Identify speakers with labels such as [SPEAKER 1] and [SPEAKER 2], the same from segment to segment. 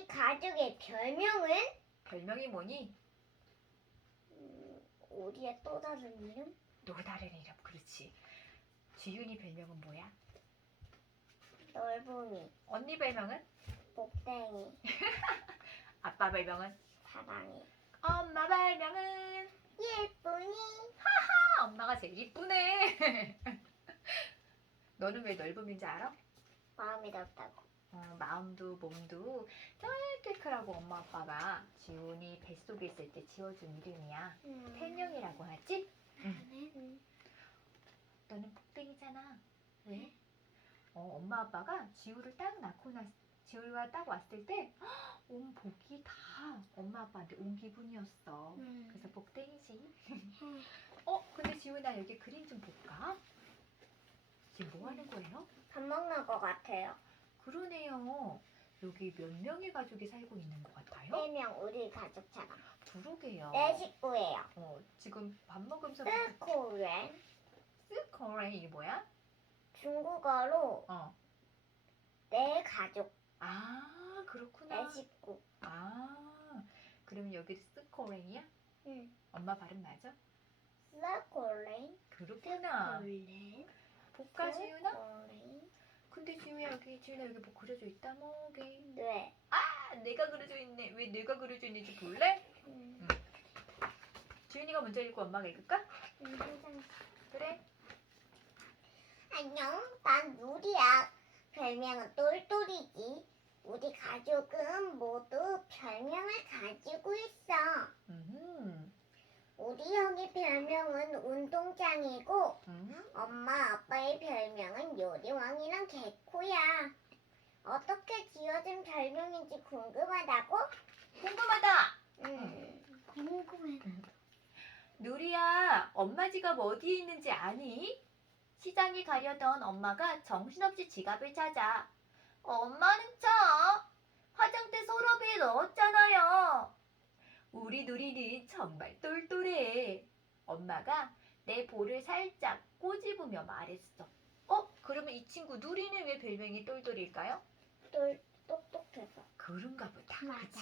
[SPEAKER 1] 우리 가족의 별명은
[SPEAKER 2] 별명이 뭐니?
[SPEAKER 1] 음, 우리의 또 다른 이름?
[SPEAKER 2] 또 다른 이름. 그렇지. 지윤이 별명은 뭐야?
[SPEAKER 1] 넓음이,
[SPEAKER 2] 언니 별명은?
[SPEAKER 1] 복댕이,
[SPEAKER 2] 아빠 별명은?
[SPEAKER 1] 사랑이,
[SPEAKER 2] 엄마 별명은?
[SPEAKER 1] 예쁘니.
[SPEAKER 2] 아, 엄마가 제일 이쁘네. 너는 왜 넓음인지 알아?
[SPEAKER 1] 마음이 덥다고.
[SPEAKER 2] 어, 마음도 몸도 크라고 엄마 아빠가 지훈이 뱃속에 있을 때 지어준 이름이야.
[SPEAKER 1] 음.
[SPEAKER 2] 태명이라고 하지?
[SPEAKER 1] 음.
[SPEAKER 2] 너는 복댕이잖아. 왜? 어, 엄마 아빠가 지우를 딱 낳고 났 지우가 딱 왔을 때 온 복이 다 엄마 아빠한테 온 기분이었어.
[SPEAKER 1] 음.
[SPEAKER 2] 그래서 복댕이지. 어, 근데 지우 나 여기 그림 좀 볼까? 지금 뭐 하는 거예요?
[SPEAKER 1] 밥 먹는 것 같아요.
[SPEAKER 2] 그러네요. 여기 몇 명의 가족이 살고 있는 것 같아요?
[SPEAKER 1] 네 명 우리 가족처럼.
[SPEAKER 2] 그러게요.
[SPEAKER 1] 네 식구예요.
[SPEAKER 2] 어, 지금 밥 먹으면서
[SPEAKER 1] 스코렌
[SPEAKER 2] 스코레 이게 뭐야?
[SPEAKER 1] 중국어로
[SPEAKER 2] 어.
[SPEAKER 1] 내 가족,
[SPEAKER 2] 아, 그렇구나.
[SPEAKER 1] 내 식구.
[SPEAKER 2] 아, 그러면 여기 스코레이야?
[SPEAKER 1] 응.
[SPEAKER 2] 엄마 발음 맞아?
[SPEAKER 1] 스코렌.
[SPEAKER 2] 그렇구나.
[SPEAKER 1] 스코렌.
[SPEAKER 2] 볼까 지윤아?
[SPEAKER 1] 스코렌.
[SPEAKER 2] 근데 지윤아 여기 지윤아 여기 뭐 그려져 있다 뭐게?
[SPEAKER 1] 네.
[SPEAKER 2] 아, 내가 그려져 있네. 왜 내가 그려져 있는지 볼래?
[SPEAKER 1] 음.
[SPEAKER 2] 지윤이가 먼저 읽고 엄마가 읽을까?
[SPEAKER 1] 음.
[SPEAKER 2] 그래.
[SPEAKER 1] 안녕, 난 누리야. 별명은 똘똘이지. 우리 가족은 모두 별명을 가지고 있어.
[SPEAKER 2] 음.
[SPEAKER 1] 우리 형의 별명은 운동장이고
[SPEAKER 2] 음.
[SPEAKER 1] 엄마 아빠의 별명은 요리왕이랑 개코야. 어떻게 지어진 별명인지 궁금하다고?
[SPEAKER 2] 궁금하다.
[SPEAKER 1] 음, 궁금해.
[SPEAKER 2] 누리야, 엄마 지갑 어디에 있는지 아니? 시장에 가려던 엄마가 정신없이 지갑을 찾아. 엄마는 참 화장대 서랍에 넣었잖아요. 우리 누리는 정말 똘똘해. 엄마가 내 볼을 살짝 꼬집으며 말했어. 어? 그러면 이 친구 누리는 왜 별명이 똘똘일까요?
[SPEAKER 1] 똘 똑똑해서.
[SPEAKER 2] 그런가 보다.
[SPEAKER 1] 맞아.
[SPEAKER 2] 그치?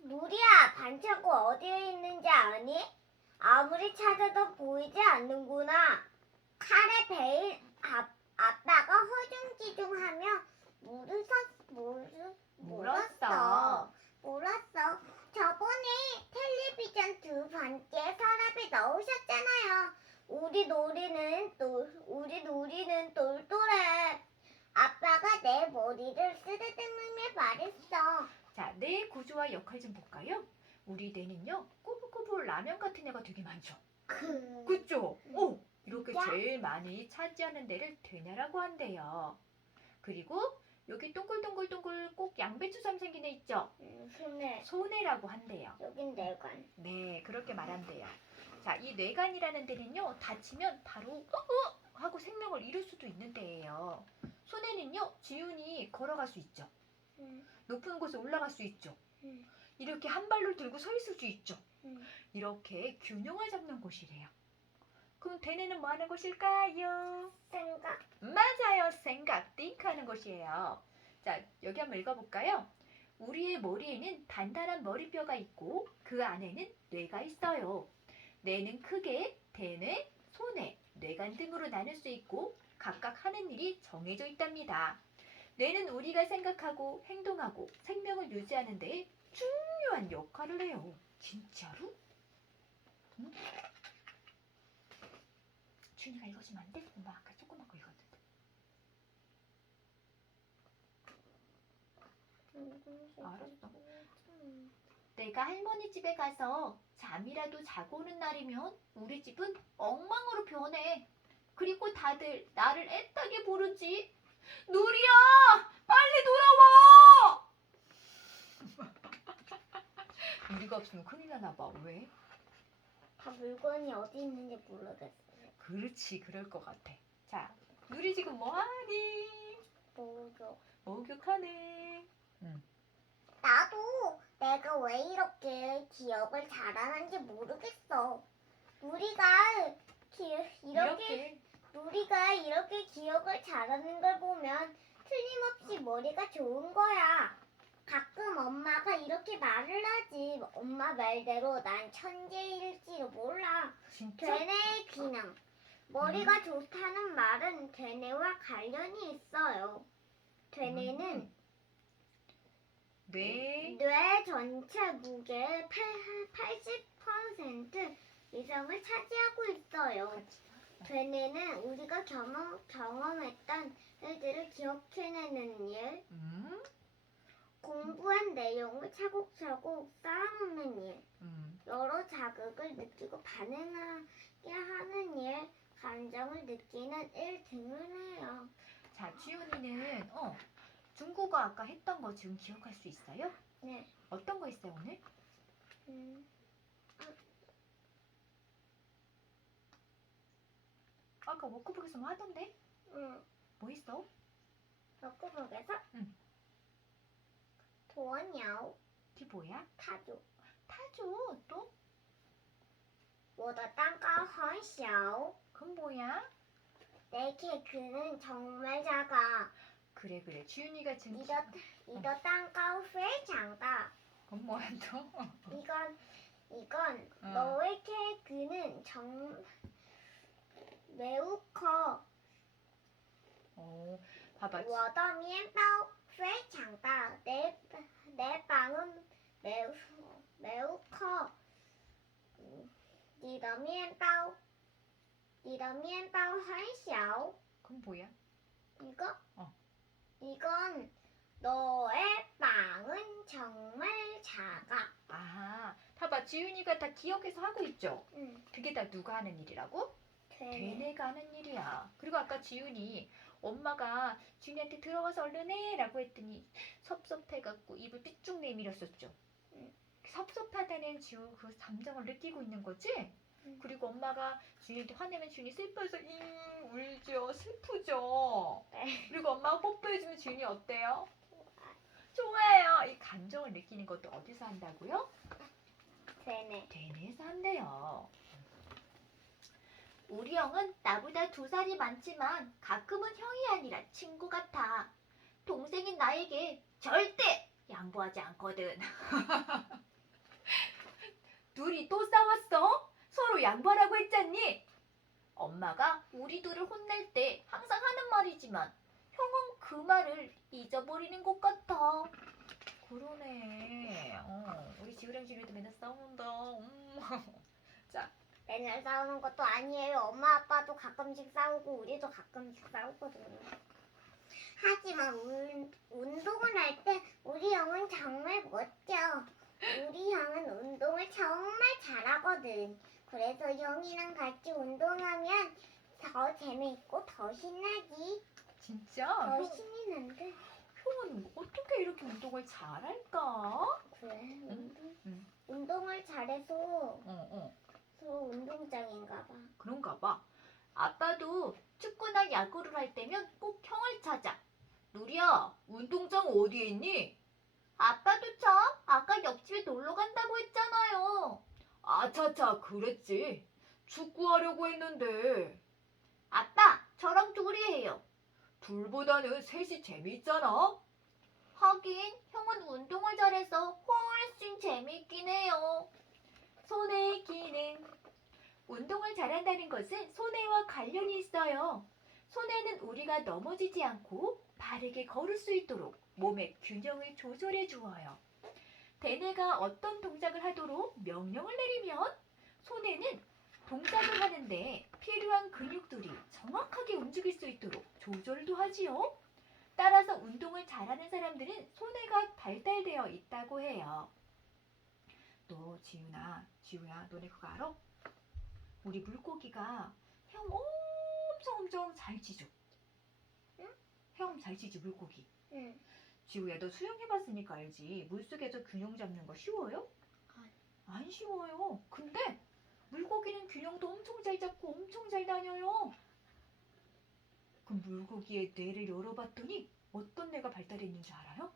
[SPEAKER 1] 누리야, 반창고 어디에 있는지 아니? 아무리 찾아도 보이지 않는구나. 칼에 베일 아, 아빠가 허둥지둥하며 물으서 물으
[SPEAKER 2] 물었어.
[SPEAKER 1] 물었어. 저번에 텔레비전 두 번째 서랍에 넣으셨잖아요. 우리 놀이는 똘 우리 놀이는 똘똘해. 아빠가 내 머리를 쓰다듬으며 말했어.
[SPEAKER 2] 자, 뇌의 구조와 역할 좀 볼까요? 우리 뇌는요, 꼬불꼬불 라면 같은 애가 되게 많죠.
[SPEAKER 1] 그
[SPEAKER 2] 그죠? 오, 이렇게
[SPEAKER 1] 진짜?
[SPEAKER 2] 제일 많이 차지하는 데를 되뇌라고 한대요. 그리고 여기 동글동글동글 꼭 양배추처럼 생긴 애 있죠?
[SPEAKER 1] 음, 손에
[SPEAKER 2] 소뇌라고 한대요.
[SPEAKER 1] 여긴 내관.
[SPEAKER 2] 네, 그렇게 말한대요. 자, 이 뇌관이라는 데는요, 다치면 바로 어어 하고 생명을 잃을 수도 있는 데예요. 소뇌는요, 지훈이 걸어갈 수 있죠.
[SPEAKER 1] 음,
[SPEAKER 2] 높은 곳에 올라갈 수 있죠.
[SPEAKER 1] 음,
[SPEAKER 2] 이렇게 한 발로 들고 서 있을 수 있죠.
[SPEAKER 1] 음.
[SPEAKER 2] 이렇게 균형을 잡는 곳이래요. 그럼 대뇌는 뭐 하는 곳일까요?
[SPEAKER 1] 생각.
[SPEAKER 2] 맞아요. 생각, 띵크하는 곳이에요. 자, 여기 한번 읽어볼까요? 우리의 머리에는 단단한 머리뼈가 있고 그 안에는 뇌가 있어요. 뇌는 크게 대뇌, 소뇌, 뇌관 등으로 나눌 수 있고 각각 하는 일이 정해져 있답니다. 뇌는 우리가 생각하고 행동하고 생명을 유지하는 데 중요한 역할을 해요. 진짜로? 응? 준이가 읽어주면 안 돼? 엄마 아까 조그맣 거 읽었는데. 알았어.
[SPEAKER 1] 음.
[SPEAKER 2] 내가 할머니 집에 가서 잠이라도 자고 오는 날이면 우리 집은 엉망으로 변해. 그리고 다들 나를 애타게 부르지. 누리야, 빨리 돌아와. 누리가 없으면 큰일 나나 봐. 왜?
[SPEAKER 1] 다 물건이 어디 있는지 모르겠어요.
[SPEAKER 2] 그렇지, 그럴 것 같아. 자, 누리 지금 뭐 하니?
[SPEAKER 1] 뭐죠?
[SPEAKER 2] 목욕하네.
[SPEAKER 1] 나도 내가 왜 이렇게 기억을 잘하는지 모르겠어. 우리가 기, 이렇게, 우리가 이렇게 기억을 잘하는 걸 보면 틀림없이 뭐 머리가 좋은 거야. 가끔 엄마가 이렇게 말을 하지. 엄마 말대로 난 천재일지도 몰라.
[SPEAKER 2] 진짜?
[SPEAKER 1] 되뇌의 기능. 머리가 좋다는 말은 되뇌와 관련이 있어요. 되뇌는
[SPEAKER 2] 음.
[SPEAKER 1] 뇌뇌 전체 무게의 80% 이상을 차지하고 있어요. 되뇌는 우리가 경험, 경험했던 일들을 기억해내는 일,
[SPEAKER 2] 음?
[SPEAKER 1] 공부한 내용을 차곡차곡 쌓아놓는 일,
[SPEAKER 2] 음.
[SPEAKER 1] 여러 자극을 느끼고 반응하게 하는 일, 감정을 느끼는 일 등을 해요.
[SPEAKER 2] 자, 지훈이는 어, 중국어 아까 했던 거 지금 기억할 수 있어요?
[SPEAKER 1] 네.
[SPEAKER 2] 어떤 거 있어요, 오늘?
[SPEAKER 1] 음,
[SPEAKER 2] 아까 워크북에서 뭐 하던데?
[SPEAKER 1] 음,
[SPEAKER 2] 뭐 있어?
[SPEAKER 1] 워크북에서
[SPEAKER 2] 응.
[SPEAKER 1] 도원야오
[SPEAKER 2] 这 뭐야?
[SPEAKER 1] 타조.
[SPEAKER 2] 타조 또?
[SPEAKER 1] 我的蛋糕很小.
[SPEAKER 2] 그건 뭐야?
[SPEAKER 1] 내 케이크는 정말 작아.
[SPEAKER 2] 그래 그래 지훈이가 지금
[SPEAKER 1] 你的你的蛋糕非常大.
[SPEAKER 2] 그건 뭐야 또?
[SPEAKER 1] 이건 이건
[SPEAKER 2] 어.
[SPEAKER 1] 너의 케이크는 정 매우 커.
[SPEAKER 2] 어, 봐봐
[SPEAKER 1] 我的面包非常大. 내, 내 빵은 매우 매우 커. 你的面包 你的面包很小.
[SPEAKER 2] 그건 뭐야?
[SPEAKER 1] 이거?
[SPEAKER 2] 어.
[SPEAKER 1] 이건 너의 빵은 정말 작아.
[SPEAKER 2] 아, 봐봐 지훈이가 다 기억해서 하고 있죠?
[SPEAKER 1] 응.
[SPEAKER 2] 그게 다 누가 하는 일이라고?
[SPEAKER 1] 되네.
[SPEAKER 2] 되뇌가 하는 일이야. 그리고 아까 지훈이 엄마가 지훈이한테 들어가서 얼른 해라고 했더니 섭섭해갖고 입을 삐쭉 내밀었었죠.
[SPEAKER 1] 응.
[SPEAKER 2] 섭섭하다는 지훈 그 감정을 느끼고 있는 거지?
[SPEAKER 1] 응.
[SPEAKER 2] 그리고 엄마가 지훈이한테 화내면 지훈이 슬퍼서 잉 울죠. 슬프죠.
[SPEAKER 1] 네.
[SPEAKER 2] 그리고 엄마가 뽀뽀해주면 지훈이 어때요? 좋아요. 이 감정을 느끼는 것도 어디서 한다고요?
[SPEAKER 1] 되네.
[SPEAKER 2] 대뇌에서 한대요. 우리 형은 나보다 두 살이 많지만 가끔은 형이 아니라 친구 같아. 동생인 나에게 절대 양보하지 않거든. 둘이 또 싸웠어? 서로 양보하라고 했잖니? 엄마가 우리 둘을 혼낼 때 항상 하는 말이지만 형은 그 말을 잊어버리는 것 같아. 그러네. 어, 우리 지우랑 지우도 맨날 싸운다. 음.
[SPEAKER 1] 맨날 싸우는 것도 아니에요. 엄마 아빠도 가끔씩 싸우고 우리도 가끔씩 싸우거든. 하지만 운, 운동을 할 때 우리 형은 정말 멋져. 우리 형은 운동을 정말 잘하거든. 그래서 형이랑 같이 운동하면 더 재미있고 더 신나지.
[SPEAKER 2] 진짜?
[SPEAKER 1] 더
[SPEAKER 2] 형,
[SPEAKER 1] 신이 난데.
[SPEAKER 2] 형은 어떻게 이렇게 운동을 잘할까?
[SPEAKER 1] 그래, 운동.
[SPEAKER 2] 응.
[SPEAKER 1] 운동을 잘해서
[SPEAKER 2] 어, 어.
[SPEAKER 1] 서로 운동장인가 봐.
[SPEAKER 2] 그런가 봐. 아빠도 축구나 야구를 할 때면 꼭 형을 찾아. 누리야, 운동장 어디에 있니? 아빠도 참, 아까 옆집에 놀러 간다고 했잖아요. 아차차, 그랬지. 축구하려고 했는데. 아빠, 저랑 둘이 해요. 둘보다는 셋이 재밌잖아. 하긴, 형은 운동을 잘해서 훨씬 재밌긴 해요. 손의 기능. 운동을 잘한다는 것은 손해와 관련이 있어요. 손해는 우리가 넘어지지 않고 바르게 걸을 수 있도록 몸의 균형을 조절해 주어요. 대뇌가 어떤 동작을 하도록 명령을 내리면 손해는 동작을 하는데 필요한 근육들이 정확하게 움직일 수 있도록 조절도 하지요. 따라서 운동을 잘하는 사람들은 손해가 발달되어 있다고 해요. 너 지윤아, 지우야, 너네 그거 알아? 우리 물고기가 헤엄 엄청 엄청 잘 치죠.
[SPEAKER 1] 응?
[SPEAKER 2] 헤엄 잘 치지 물고기.
[SPEAKER 1] 응.
[SPEAKER 2] 지우야, 너 수영해봤으니까 알지. 물속에서 균형 잡는 거 쉬워요?
[SPEAKER 1] 아니.
[SPEAKER 2] 안 쉬워요. 근데 물고기는 균형도 엄청 잘 잡고 엄청 잘 다녀요. 그 물고기의 뇌를 열어봤더니 어떤 뇌가 발달했는지 알아요?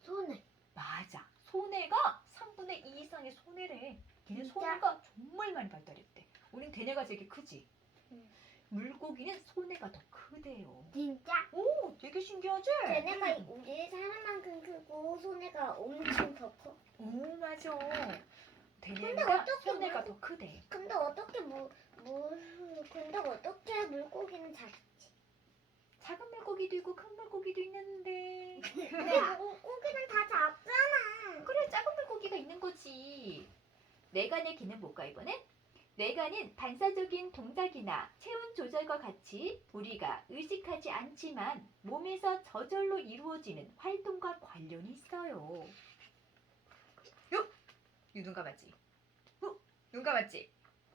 [SPEAKER 1] 손에.
[SPEAKER 2] 맞아. 소뇌가 3분의 2 이상의 소뇌래. 걔는
[SPEAKER 1] 진짜?
[SPEAKER 2] 소뇌가 정말 많이 발달했대. 우린 대뇌가 되게 크지.
[SPEAKER 1] 응.
[SPEAKER 2] 물고기는 소뇌가 더 크대요.
[SPEAKER 1] 진짜?
[SPEAKER 2] 오, 되게 신기하지?
[SPEAKER 1] 걔네가 우리 사람만큼 크고 소네가 엄청 더 커.
[SPEAKER 2] 오, 맞아.
[SPEAKER 1] 근데 어떻게
[SPEAKER 2] 소뇌가
[SPEAKER 1] 물-
[SPEAKER 2] 더 크대.
[SPEAKER 1] 근데 어떻게 물, 물, 근데 어떻게 물고기는 작지?
[SPEAKER 2] 작은 물고기도 있고 큰 물고기도 있는데.
[SPEAKER 1] 근데 물고기는 다 작잖아.
[SPEAKER 2] 그래, 작은 물고기가 있는 거지. 뇌간의 기능 볼까 이번엔? 뇌간은 반사적인 동작이나 조절과 같이 우리가 의식하지 않지만 몸에서 저절로 이루어지는 활동과 관련이 있어요. 요! 유눈 감았지? 후! 눈 감았지?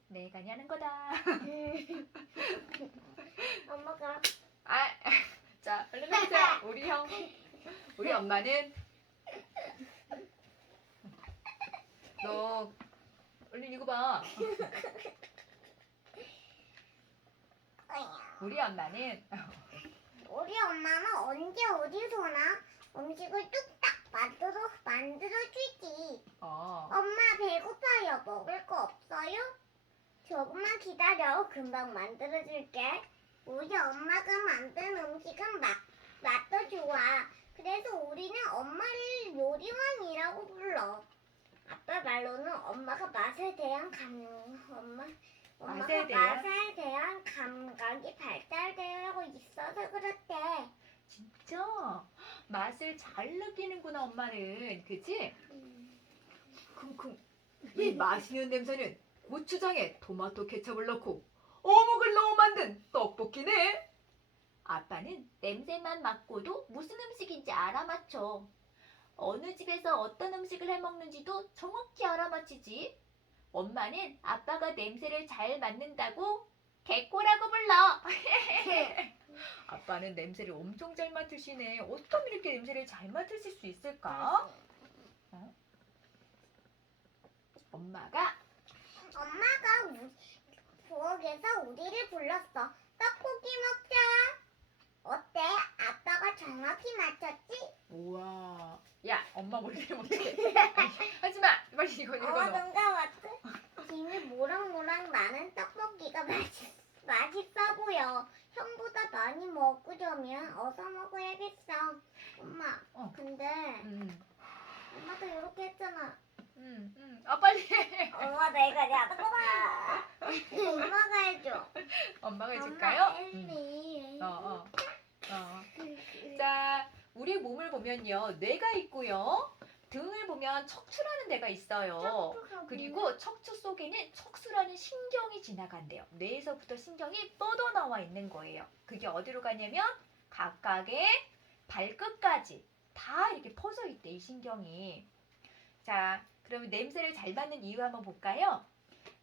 [SPEAKER 2] 뇌간이 하는 거다.
[SPEAKER 1] 엄마가
[SPEAKER 2] 아, 자, 얼른 해보자. 우리 형, 우리 엄마는 너 얼른 이거 봐. 우리 엄마는
[SPEAKER 1] 우리 엄마는 언제 어디서나 음식을 뚝딱 만들어 만들어 주지.
[SPEAKER 2] 어,
[SPEAKER 1] 엄마 배고파요. 먹을 거 없어요? 조금만 기다려. 금방 만들어 줄게. 우리 엄마가 만든 음식은 맛 맛도 좋아. 그래서 우리는 엄마를 요리왕이라고 불러. 아빠 말로는 엄마가 맛에 대한 감 엄마 엄마가
[SPEAKER 2] 맛에 대한?
[SPEAKER 1] 맛에 대한 감각이 발달되어 있어서 그렇대.
[SPEAKER 2] 진짜 맛을 잘 느끼는구나 엄마는, 그치? 쿵쿵. 이 맛있는 냄새는 고추장에 토마토 케첩을 넣고 어묵을 넣어 만든 떡볶이네. 아빠는 냄새만 맡고도 무슨 음식인지 알아맞혀. 어느 집에서 어떤 음식을 해 먹는지도 정확히 알아맞히지. 엄마는 아빠가 냄새를 잘 맡는다고 개꼬라고 불러. 아빠는 냄새를 엄청 잘 맡으시네. 어쩜 이렇게 냄새를 잘 맡으실 수 있을까? 엄마가
[SPEAKER 1] 엄마가 우, 부엌에서 우리를 불렀어. 떡볶이 먹자. 어때? 아빠가 정확히 맞췄지?
[SPEAKER 2] 우와. 야, 엄마 몰래 못해. 하지 마. 빨리 이거 이거
[SPEAKER 1] 어,
[SPEAKER 2] 넣어.
[SPEAKER 1] 뭔가 왔지? 김이 모락모락 나는 떡볶이가 맛있, 맛있어 보여. 형보다 많이 먹으려면 어서 먹어야겠어. 엄마,
[SPEAKER 2] 어.
[SPEAKER 1] 근데
[SPEAKER 2] 음,
[SPEAKER 1] 엄마도 이렇게 했잖아.
[SPEAKER 2] 음, 음. 아 빨리. 해.
[SPEAKER 1] 엄마 내가 야구다. 엄마가 해줘.
[SPEAKER 2] 엄마가
[SPEAKER 1] 엄마
[SPEAKER 2] 해줄까요? 음.
[SPEAKER 1] 빨리.
[SPEAKER 2] 어, 어. 어. 자, 우리 몸을 보면요, 뇌가 있고요. 등을 보면 척추라는 데가 있어요. 그리고 척추 속에는 척수라는 신경이 지나간대요. 뇌에서부터 신경이 뻗어나와 있는 거예요. 그게 어디로 가냐면 각각의 발끝까지 다 이렇게 퍼져 있대, 이 신경이. 자, 그러면 냄새를 잘 맡는 이유 한번 볼까요?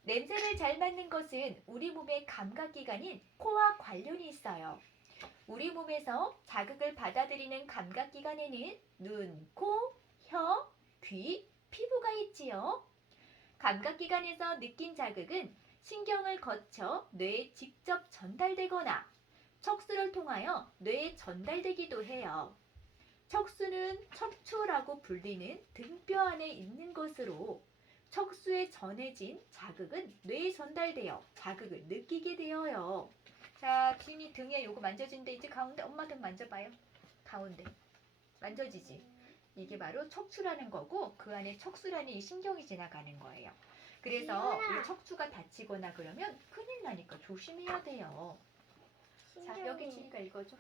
[SPEAKER 2] 냄새를 잘 맡는 것은 우리 몸의 감각기관인 코와 관련이 있어요. 우리 몸에서 자극을 받아들이는 감각기관에는 눈, 코, 혀, 귀, 피부가 있지요. 감각기관에서 느낀 자극은 신경을 거쳐 뇌에 직접 전달되거나 척수를 통하여 뇌에 전달되기도 해요. 척수는 척추라고 불리는 등뼈 안에 있는 것으로 척수에 전해진 자극은 뇌에 전달되어 자극을 느끼게 되어요. 자, 지인이 등에 요거 만져진데 이제 가운데 엄마 등 만져봐요. 가운데 만져지지. 이게 바로 척추라는 거고 그 안에 척수라는 이 신경이 지나가는 거예요. 그래서. 이 척추가 다치거나 그러면 큰일 나니까 조심해야 돼요. 자, 여기 지니가 읽어줘.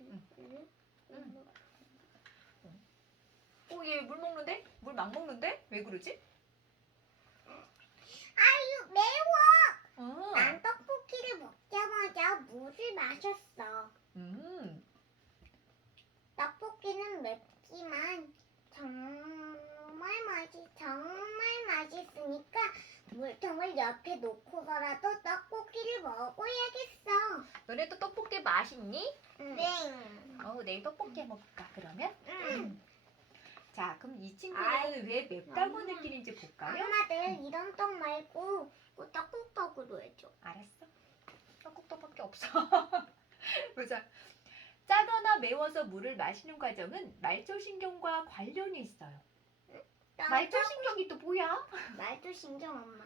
[SPEAKER 1] 응?
[SPEAKER 2] 응. 어, 얘 물 먹는데? 물 막 먹는데? 왜 그러지?
[SPEAKER 1] 아유 매워.
[SPEAKER 2] 어.
[SPEAKER 1] 난 떡볶이를 먹자마자 물을 마셨어.
[SPEAKER 2] 음.
[SPEAKER 1] 떡볶이는 맵지만 정말 맛이 정말 맛있으니까 물통을 옆에 놓고서라도 떡볶이를 먹어야겠어.
[SPEAKER 2] 너네 또 떡볶이 맛있니?
[SPEAKER 1] 네.
[SPEAKER 2] 어, 내일 떡볶이 해 먹을까 그러면?
[SPEAKER 1] 음.
[SPEAKER 2] 자, 그럼 이 친구는
[SPEAKER 1] 아이,
[SPEAKER 2] 왜 맵다고
[SPEAKER 1] 엄마.
[SPEAKER 2] 느끼는지 볼까요?
[SPEAKER 1] 엄마들 이런 떡 말고 그 떡국떡으로 해줘.
[SPEAKER 2] 알았어. 없어. 보자. 짜거나 매워서 물을 마시는 과정은 말초신경과 관련이 있어요. 말초신경이 또 뭐야?
[SPEAKER 1] 말도 신경 엄마.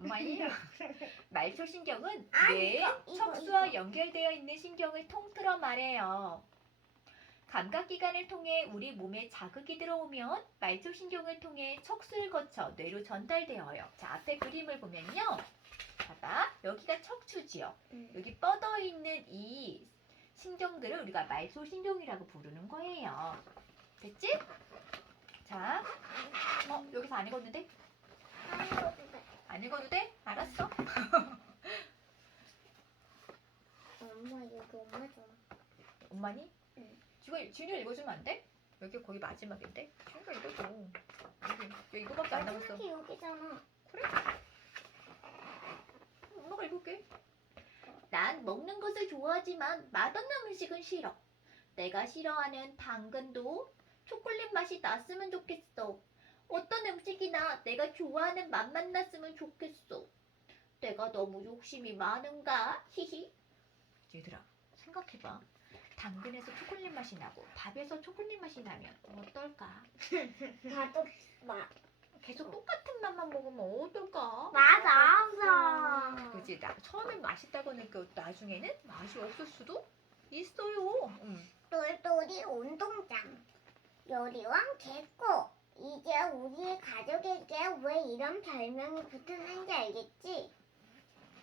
[SPEAKER 2] 엄마예요. 말초신경은
[SPEAKER 1] 아,
[SPEAKER 2] 뇌,
[SPEAKER 1] 이거, 이거,
[SPEAKER 2] 척수와
[SPEAKER 1] 이거.
[SPEAKER 2] 연결되어 있는 신경을 통틀어 말해요. 감각기관을 통해 우리 몸에 자극이 들어오면 말초신경을 통해 척수를 거쳐 뇌로 전달되어요. 자, 앞에 그림을 보면요. 봐봐. 여기가 척추지요.
[SPEAKER 1] 음.
[SPEAKER 2] 여기 뻗어 있는 이 신경들을 우리가 말초신경이라고 부르는 거예요. 됐지? 자, 어, 여기서 안?
[SPEAKER 1] 아이고,
[SPEAKER 2] 안 읽어도 돼? 알았어.
[SPEAKER 1] 엄마 여기 엄마 좀.
[SPEAKER 2] 엄마니?
[SPEAKER 1] 응.
[SPEAKER 2] 지금 준이가 읽어주면 안 돼? 여기 거기 마지막인데? 준이가 읽어줘. 여기, 여기 이거밖에 안 남았어.
[SPEAKER 1] 마지막이 여기잖아.
[SPEAKER 2] 그래? 엄마가 읽을게. 난 먹는 것을 좋아하지만 맛없는 음식은 싫어. 내가 싫어하는 당근도 초콜릿 맛이 났으면 좋겠어. 어떤 음식이나 내가 좋아하는 맛만 났으면 좋겠어. 내가 너무 욕심이 많은가? 히히. 얘들아, 생각해봐. 당근에서 초콜릿 맛이 나고 밥에서 초콜릿 맛이 나면 어떨까?
[SPEAKER 1] 나도 막
[SPEAKER 2] 계속 똑같은 맛만 먹으면 어떨까?
[SPEAKER 1] 맞아.
[SPEAKER 2] 그지? 나 처음엔 맛있다고 느껴 나중에는 맛이 없을 수도 있어요. 음.
[SPEAKER 1] 똘똘이 운동장. 요리왕 개코. 이제 우리의 가족에게 왜 이런 별명이 붙었는지 알겠지?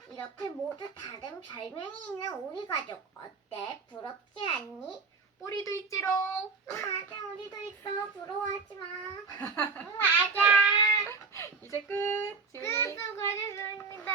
[SPEAKER 1] 이렇게 모두 다른 별명이 있는 우리 가족 어때? 부럽지 않니?
[SPEAKER 2] 우리도 있지롱.
[SPEAKER 1] 맞아, 우리도 있어. 부러워하지 마. 맞아.
[SPEAKER 2] 이제 끝.
[SPEAKER 1] 끝, 수고하셨습니다.